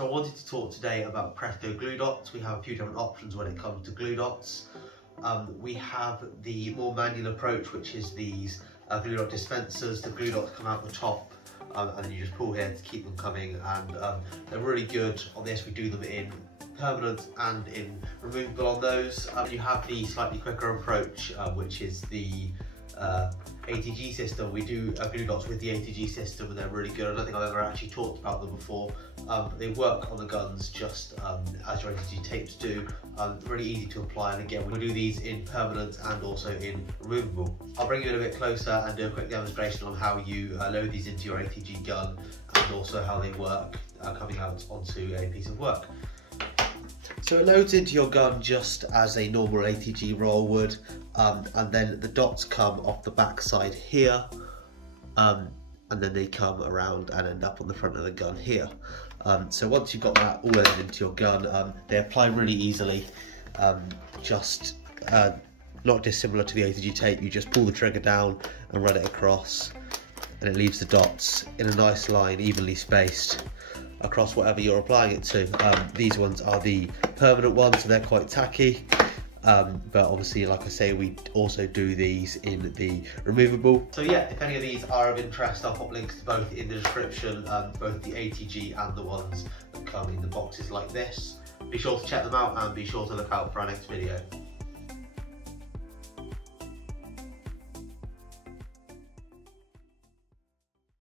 So I wanted to talk today about Presto glue dots. We have a few different options when it comes to glue dots. We have the more manual approach, which is these glue dot dispensers. The glue dots come out the top and then you just pull here to keep them coming, and they're really good on this. We do them in permanent and in removable on those. You have the slightly quicker approach, which is the ATG system. We do glue dots with the ATG system and they're really good. I don't think I've ever actually talked about them before. They work on the guns just as your ATG tapes do. Really easy to apply, and again, we do these in permanent and also in removable. I'll bring you in a bit closer and do a quick demonstration on how you load these into your ATG gun, and also how they work coming out onto a piece of work. So it loads into your gun just as a normal ATG roll would, and then the dots come off the back side here, and then they come around and end up on the front of the gun here. So once you've got that all loaded into your gun, they apply really easily, not dissimilar to the ATG tape. You just pull the trigger down and run it across, and it leaves the dots in a nice line, evenly spaced across whatever you're applying it to. These ones are the permanent ones, so they're quite tacky, but obviously, like I say, we also do these in the removable. So yeah, if any of these are of interest, I'll pop links to both in the description, both the ATG and the ones that come in the boxes like this. Be sure to check them out and be sure to look out for our next video.